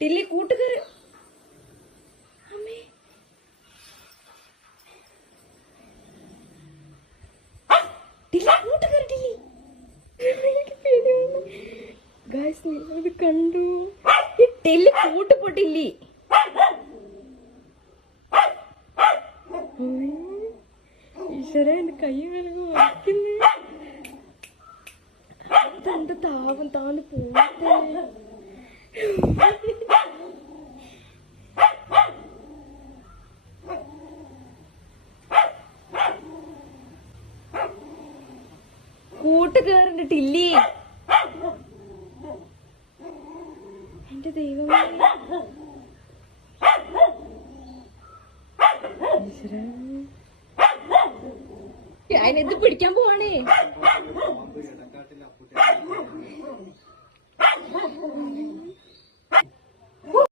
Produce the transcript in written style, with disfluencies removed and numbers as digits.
Tilly കൂട്ടുകാര് അത് കണ്ടു. ഈ ടില്ലി കൂട്ടുപൊട്ടില്ലി. ഈശ്വര എന്റെ കൈ വിലങ്ങ് വയ്ക്കുന്നു. അതെന്ത് താപം താന്ന് പോട്ടെ. കൂട്ടുകാരന്റെ ടില്ലി. എന്റെ ദൈവമേ, അതിനെന്ത് പിടിക്കാൻ പോവാണേ.